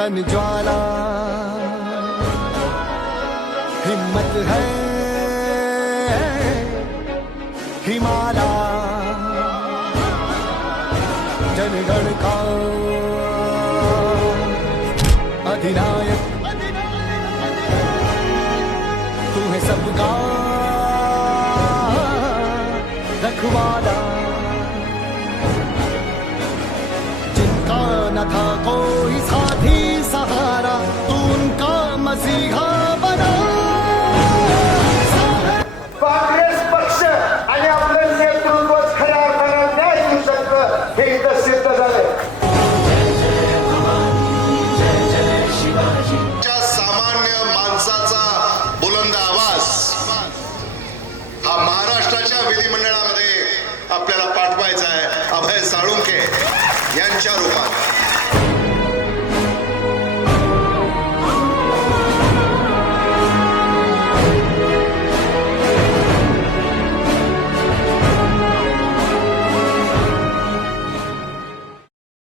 तन ज्वाला। हिम्मत है हिमाला। जनगण का अधिनायक। तू है सबका रखवाला। जिनका न था कोई हे इथं सिद्ध झालंय सामान्य माणसाचा हा महाराष्ट्राच्या विधिमंडळामध्ये आपल्याला पाठवायचा आहे. अभय साळुंके यांच्या रूपात.